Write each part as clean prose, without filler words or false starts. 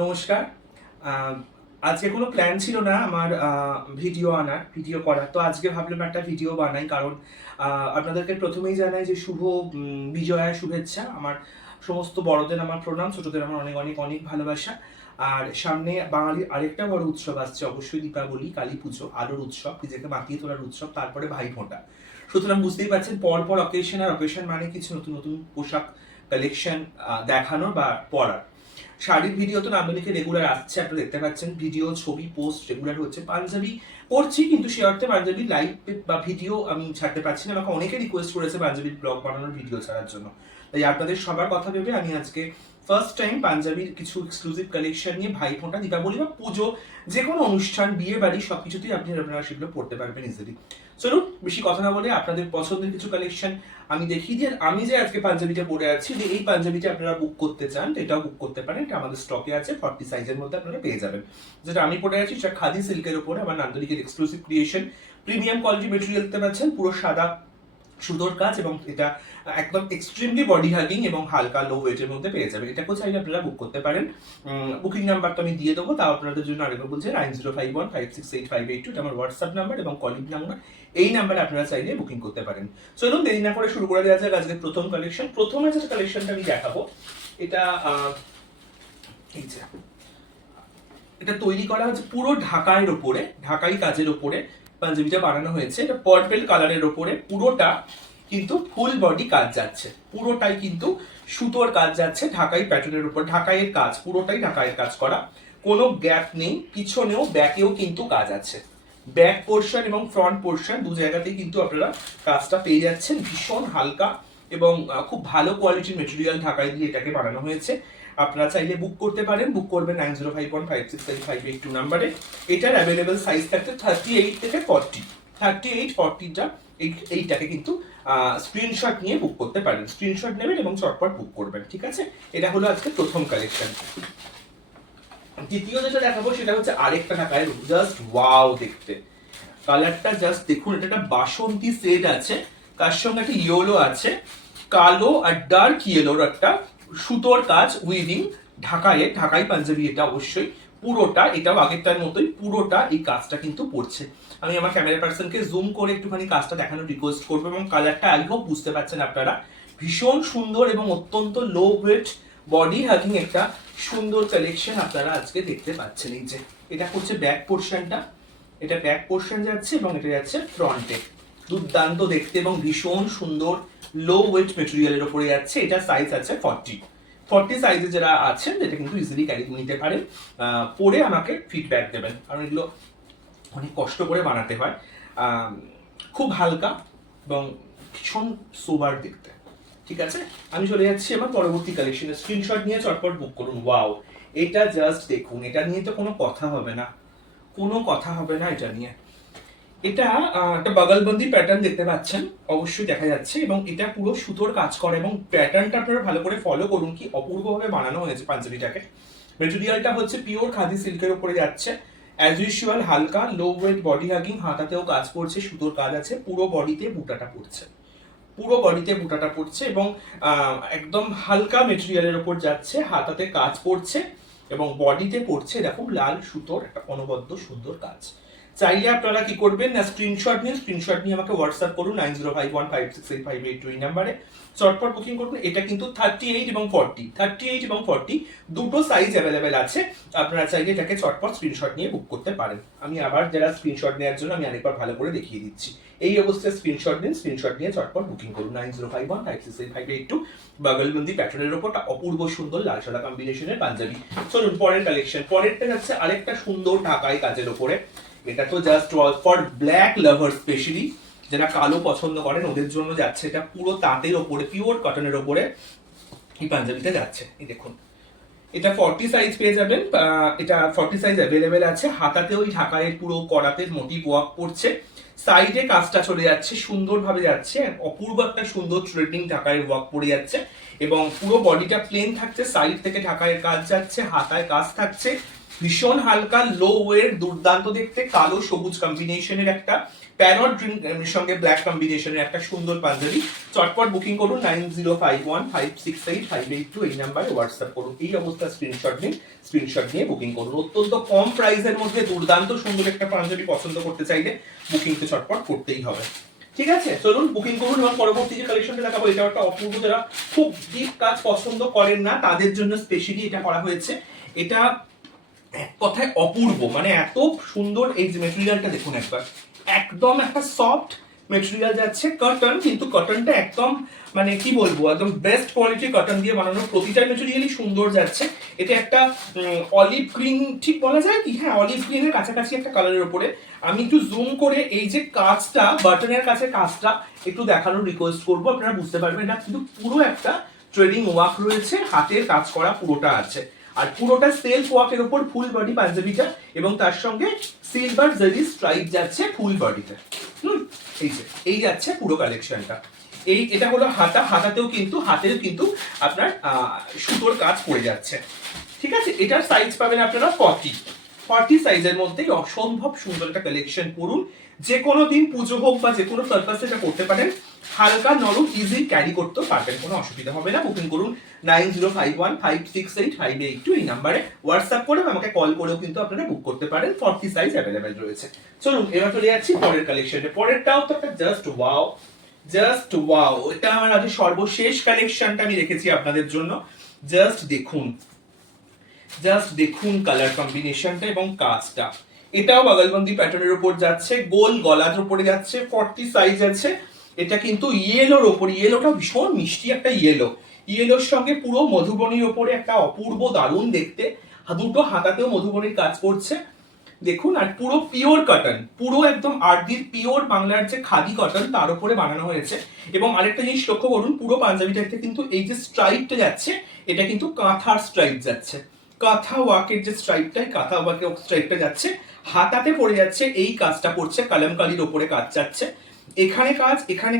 নমস্কার। আহ, আজকে কোনো প্ল্যান ছিল না আমার ভিডিও করার। তো আজকে ভাবলাম একটা ভিডিও বানাই, কারণ আপনাদেরকে প্রথমেই জানাই যে শুভ বিজয়া শুভেচ্ছা। আমার সমস্ত বড়দের আমার প্রণাম, ছোটদের আমার অনেক অনেক অনেক ভালোবাসা। আর সামনে বাঙালির আরেকটা বড় উৎসব আসছে, অবশ্যই দীপাবলি, কালী পুজো, আলোর উৎসব, নিজেকে মাতিয়ে তোলার উৎসব, তারপরে ভাইফোঁটা। সুতরাং বুঝতেই পারছেন, পর পর অকেশন, আর অকেশন মানে কিছু নতুন নতুন পোশাক কালেকশন দেখানোর বা পরার। শাড়ির ভিডিও তো নান্দনিকে রেগুলার আসছে, আপনারা দেখতে পাচ্ছেন, ভিডিও ছবি পোস্ট রেগুলার হচ্ছে। পাঞ্জাবি করছি, কিন্তু সে অর্থে পাঞ্জাবি লাইভ বা ভিডিও আমি ছাড়তে পারছি না। আমাকে অনেকে রিকোয়েস্ট করেছে পাঞ্জাবির ব্লগ বানানোর ভিডিও ছাড়ার জন্য। তাই আপনাদের সবার কথা ভেবে আমি আজকে ফার্স্ট টাইম পাঞ্জাবির কিছু এক্সক্লুসিভ কালেকশন নিয়ে ভাইফোঁটা, দীপাবলি বা পুজো, যে কোনো অনুষ্ঠান, বিয়ে বাড়ি, সবকিছুতেই আপনারা সেগুলো পড়তে পারবেন ইজিলি। চলুন বেশি কথা না বলে আপনাদের পছন্দের কিছু কালেকশন আমি দেখিয়ে দিই। আমি যে আজকে পাঞ্জাবিটা পরে আছি, যে এই পাঞ্জাবিটা আপনারা বুক করতে চান এটাও বুক করতে পারেন। এটা আমাদের স্টকে আছে, 40 সাইজের মধ্যে আপনারা পেয়ে যাবেন। যেটা আমি পরে আছি সেটা খাদি সিল্কের উপরে, আমার নান্দনিকের exclusive creation, premium quality material দেখতে পাচ্ছেন, পুরো সাদা সুতোর কাজ, এবং এটা একদম এক্সট্রিমলি বডি হাগিং এবং হালকা লো ওয়েটের মধ্যে পেয়ে যাবেন। এটাকেও চাইলে আপনারা বুক করতে পারেন। বুকিং নাম্বারটা আমি দিয়ে দেবো, তাও আপনাদের জন্য আরেকবার বলছি, 9051568582, এটা আমার হোয়াটসঅ্যাপ নাম্বার এবং কলিং নাম্বার। এই নাম্বারে আপনারা চাইলে বুকিং করতে পারেন। চলুন দেরি না করে শুরু করে দেওয়া যাক আজকে প্রথম কালেকশন। প্রথমে যে কালেকশনটা আমি দেখাবো, এটা এই যে, এটা তৈরি করা হচ্ছে পুরো ঢাকাইয়ের ওপরে, ঢাকাই কাজের ওপরে পাঞ্জাবিটা বানানো হয়েছে। এটা পার্পল কালারের ওপরে, পুরোটা কিন্তু ফুল বডি কাজ যাচ্ছে, পুরোটাই কিন্তু সুতোর কাজ যাচ্ছে, ঢাকাই প্যাটার্নের উপর ঢাকাইয়ের কাজ, পুরোটাই ঢাকাইয়ের কাজ করা, কোনো গ্যাপ নেই। পিছনেও ব্যাকেও কিন্তু কাজ আছে, ব্যাক পোর্শন এবং ফ্রন্ট পোর্শন দু জায়গাতেই কিন্তু আপনারা কাজটা পেয়ে যাচ্ছেন। ভীষণ হালকা এবং খুব ভালো কোয়ালিটির মেটেরিয়াল ঢাকাই দিয়ে এটাকে বানানো হয়েছে। আপনারা চাইলে বুক করতে পারেন, বুক করবেন 9051568582 নাম্বারে। এটার অ্যাভেলেবেল সাইজ থাকতে 38 থেকে 40, 38-40টা এইটাকে কিন্তু স্ক্রিনশট নিয়ে বুক করতে পারেন। স্ক্রিনশট নেবেন এবং চটপট বুক করবেন, ঠিক আছে? এটা হলো আজকে প্রথম কালেকশন। দ্বিতীয় যেটা দেখাবো সেটা হচ্ছে আরেকটা ঢাকায়, জাস্ট ওয়াও দেখতে, কালারটা জাস্ট দেখুন। এটা একটা বাসন্তী শেড আছে, তার সঙ্গে একটা ইয়েলো আছে, কালো আর ডার্ক ইয়েলোর একটা সুতোর কাজ উইভিং, ঢাকাই পাঞ্জাবি এটা অবশ্যই। পুরোটা, এটাও আগেরটার মতোই, পুরোটা এই কাজটা কিন্তু পড়ছে। আমি আমার ক্যামেরা পার্সনকে জুম করে একটুখানি কাজটা দেখানোর রিকোয়েস্ট করবো, এবং কালারটা আই হোপ বুঝতে পারছেন আপনারা। ভীষণ সুন্দর এবং অত্যন্ত লো ওয়েট বডি হাগিং একটা সুন্দর কালেকশন আপনারা আজকে দেখতে পাচ্ছেন। এই যে, এটা হচ্ছে ব্যাক পোর্শনটা, এটা ব্যাক পোর্শন যাচ্ছে এবং এটা যাচ্ছে ফ্রন্টে। দুর্দান্ত দেখতে এবং ভীষণ সুন্দর লো ওয়েট মেটেরিয়ালের উপরে যাচ্ছে। এটা সাইজ আছে 40 সাইজে যারা আছেন, এটা কিন্তু ইজিলি ক্যারি নিতে পারেন। পরে আমাকে ফিডব্যাক দেবেন, কারণ এগুলো অনেক কষ্ট করে বানাতে হয়। খুব হালকা এবং ভীষণ সোবার দেখতে, ঠিক আছে? আমি চলে যাচ্ছি আমার পরবর্তী কালেকশনে। স্ক্রিনশট নিয়ে চটপট বুক করুন। ওয়াও, এটা জাস্ট দেখুন, এটা নিয়ে তো কোনো কথা হবে না, কোনো কথা হবে না এটা নিয়ে। এটা একটা বাগালবন্দি প্যাটার্ন দেখতে পাচ্ছেন, অবশ্যই দেখা যাচ্ছে, এবং এটা পুরো সুতোর কাজ করে, এবং প্যাটার্নটা আপনারা ভালো করে ফলো করুন, কি অপূর্বভাবে বানানো হয়েছে পাঞ্জাবিটাকে। মেটেরিয়ালটা হচ্ছে পিওর খাদি সিল্কের উপরে যাচ্ছে, অ্যাজ ইউজুয়াল হালকা লো ওয়েট বডি হাগিং, হাতাতেও কাজ করছে, সুতোর কাজ আছে, পুরো বডিতে বুটাটা পড়ছে, পুরো বডিতে বুটাটা পড়ছে, এবং একদম হালকা মেটেরিয়ালের উপর যাচ্ছে, হাতাতে কাজ পড়ছে এবং বডিতে পড়ছে দেখুন লাল সুতোর একটা অনবদ্য সুন্দর কাজ। চাইলে আপনারা কি করবেন না, স্ক্রিনশট নিয়ে আমাকে হোয়াটসঅ্যাপ করুন 9051568582 এই নাম্বারে, চটপট বুকিং করুন। এটা কিন্তু 38 এবং 40 দুটো সাইজ অ্যাভেলেবেল আছে। আপনারা চাইলে এটাকে চটপট স্ক্রিনশট নিয়ে বুক করতে পারেন। আমি আবার যারা স্ক্রিনশট নেওয়ার জন্য আমি আরেকবার ভালো করে দেখিয়ে দিচ্ছি। এই অবস্থায় স্ক্রিনশট নিন, স্ক্রিনশট নিয়ে চটপট বুকিং করুন 9051568582। বাগলবন্দি প্যাটার্নের ওপর অপূর্ব সুন্দর লাল সাদা কম্বিনেশনের পাঞ্জাবি। চলুন পরের কালেকশন। পরেরটা যাচ্ছে আরেকটা সুন্দর ঢাকাই কাজের ওপরে। এটা তো just for black lover, specially যারা কালো পছন্দ করেন ওদের জন্য যাচ্ছে। এটা পুরো তাঁতের ওপরে, পিওর কটনের ওপরে এই পাঞ্জাবিটা যাচ্ছে। এই দেখুন, এটা 40 সাইজ পেয়ে যাবেন, এটা 40 সাইজ অ্যাভেলেবেল আছে। হাতাতেও ওই ঢাকাইয়ের পুরো করাতে মোটিভ ওয়ার্ক করছে, সাইডে কাজটা চলে যাচ্ছে, সুন্দরভাবে যাচ্ছে, অপূর্ব একটা সুন্দর থ্রেডিং ঢাকাইয়ের ওয়ার্ক পড়ে যাচ্ছে, এবং পুরো বডিটা প্লেন থাকছে, সাইড থেকে ঢাকাইয়ের কাজ যাচ্ছে, হাতায় কাজ থাকছে, ভীষণ হালকা লো ওয়ের দুর্দান্ত দেখতে কালো সবুজ কম্বিনেশনের একটা প্যারট গ্রিন সঙ্গে ব্ল্যাক কম্বিনেশনের একটা সুন্দর পাঞ্জাবি। চটপট বুকিং করুন 9051568582 এই নাম্বারে হোয়াটসঅ্যাপ করুন। এই অবস্থা স্ক্রিনশট নিয়ে বুকিং করুন। অত্যন্ত কম প্রাইসের মধ্যে দুর্দান্ত সুন্দর একটা পাঞ্জাবি পছন্দ করতে চাইলে বুকিং তো চটপট করতেই হবে। ঠিক আছে, চলুন বুকিং করুন। এবং পরবর্তী যে কালেকশনটা দেখাবো এটা একটা অপূর্ব, যারা খুব ডিপ কাজ পছন্দ করেন না তাদের জন্য স্পেশালি এটা করা হয়েছে। এটা এক কথায় অপূর্ব, মানে এত সুন্দর। এই যে মেটেরিয়ালটা দেখুন একবার, একদম একটা সফট মেটেরিয়াল যাচ্ছে, কটন, কিন্তু কটনটা একদম মানে কি বলবো, একদম বেস্ট কোয়ালিটি কটন দিয়ে বানানো। প্রতিটা মেটেরিয়ালই সুন্দর যাচ্ছে। এটা একটা অলিভ গ্রিন ঠিক বলা যায় কি, হ্যাঁ অলিভ গ্রিনের কাছাকাছি একটা কালারের উপরে। আমি একটু জুম করে এই যে কাজটা, বাটনের কাছে কাজটা একটু দেখানোর রিকোয়েস্ট করবো, আপনারা বুঝতে পারবেন। এটা কিন্তু পুরো একটা ট্রেডিং ওয়ার্ক রয়েছে, হাতের কাজ করা পুরোটা আছে। আর পুরোটা সেলফ ওয়ার্কের উপর ফুল বডি পাঞ্জাবিটা, এবং তার সঙ্গে সিলভার জারি স্ট্রাইপ যাচ্ছে ফুল বডিতে। এই যাচ্ছে পুরো কালেকশনটা। এটা হলো হাতাতেও কিন্তু আপনার সুতোর কাজ পড়ে যাচ্ছে। ঠিক আছে, এটার সাইজ পাবেন আপনারা 40 সাইজের মধ্যেই অসম্ভব সুন্দর একটা কালেকশন। পড়ুন, যে কোনো দিন পুজো হোক বা যে কোনো পারপাসে এটা করতে পারেন। হালকা নরম ইজি ক্যারি করতে পারবেন, কোনো অসুবিধা হবে না। বুকিং করুন 9051568582 এই নাম্বারে হোয়াটসঅ্যাপ করে আমাকে কল করেও কিন্তু আপনারা বুক করতে পারেন। 40 সাইজ অ্যাভেলেবেল রয়েছে। চলুন এবার চলে যাচ্ছি পরের কালেকশনে। পরেরটাও তো একটা জাস্ট ওয়াও। এটা আমার আজ সর্বশেষ কালেকশনটা আমি রেখেছি আপনাদের জন্য। জাস্ট দেখুন কালার কম্বিনেশনটা এবং কাজটা। এটাও বাগালবন্দি প্যাটার্নের উপর যাচ্ছে, গোল গলার উপরে যাচ্ছে, 40 সাইজ আছে। এটা কিন্তু ইয়েলোর ওপর, ইয়েলোটা ভীষণ মিষ্টি একটা ইয়েলোর সঙ্গে পুরো মধুবনীর ওপরে একটা অপূর্ব দারুণ দেখতে। দুটো হাতাতেও মধুবনীর কাজ করছে দেখুন। আর পুরো পিওর কটন, পুরো একদম আরদির পিওর বাংলার যে খাদি কটন তার উপরে বানানো হয়েছে। এবং আরেকটা জিনিস লক্ষ্য করুন, পুরো পাঞ্জাবিটাতে কিন্তু এই যে স্ট্রাইপটা যাচ্ছে, এটা কিন্তু কাঁথার স্ট্রাইপ যাচ্ছে। কাঁথা ওয়ার্কের যে স্ট্রাইপটা যাচ্ছে, হাতাতে পড়ে যাচ্ছে, এই কাজটা করছে কালামকারীর ওপরে কাজ যাচ্ছে। এখানে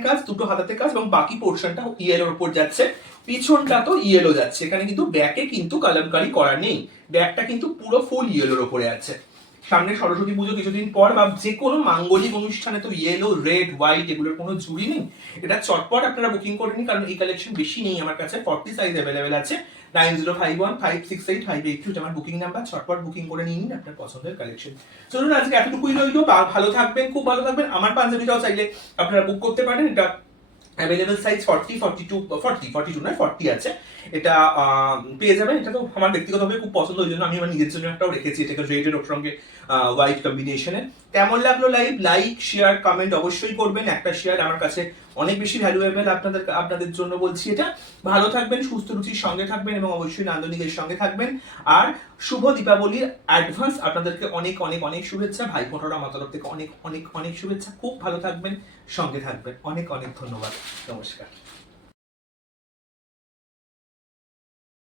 কাজ, দুটো হাতাতে কাজ, এবং বাকি পোর্শনটা ইয়েলোর উপর যাচ্ছে। পিছনটা তো ইয়েলো যাচ্ছে। এখানে কিন্তু ব্যাকে কিন্তু কালামকারী করা নেই, ব্যাকটা কিন্তু পুরো ফুল ইয়েলোর উপরে আছে। সামনে সরস্বতী পুজো কিছুদিন পর, বা যে কোনো মাঙ্গলিক অনুষ্ঠানে তো ইয়েলো, রেড, হোয়াইট এগুলোর কোনো জুড়ি নেই। এটা চটপট আপনারা বুকিং করে নিন, কারণ এই কালেকশন বেশি নেই আমার কাছে। 40 সাইজ অ্যাভেলেবেল আছে। 9051568582 এটা আমার বুকিং নাম্বার। চটপট বুকিং করে নিন আপনার পছন্দের কালেকশন। চলুন আজকে এতটুকুই রইল। ভালো থাকবেন, খুব ভালো থাকবেন। আমার পাঞ্জাবিটাও চাইলে আপনারা বুক করতে পারেন। এটা অ্যাভেলেবল সাইজ 42 আছে। এটা পেয়ে যাবেন। এটা তো আমার ব্যক্তিগতভাবে খুব পছন্দ, ওই জন্য আমি আমার নিজের জন্য একটাও রেখেছি। এটাকে রেডের সঙ্গে হোয়াইট কম্বিনেশনে। কেমন লাগলো লাইক শেয়ার কমেন্ট অবশ্যই করবেন। একটা শেয়ার আমার কাছে অনেক বেশি ভ্যালুয়েবল আপনাদের জন্য বলছি এটা। ভালো থাকবেন, সুস্থ রুচির সঙ্গে থাকবেন, এবং অবশ্যই নান্দনিকের সঙ্গে থাকবেন। আর শুভ দীপাবলির অ্যাডভান্স আপনাদেরকে অনেক অনেক অনেক শুভেচ্ছা। ভাই ফোঁটারা আমার তরফ থেকে অনেক অনেক অনেক শুভেচ্ছা। খুব ভালো থাকবেন, সঙ্গে থাকবেন। অনেক অনেক ধন্যবাদ। নমস্কার।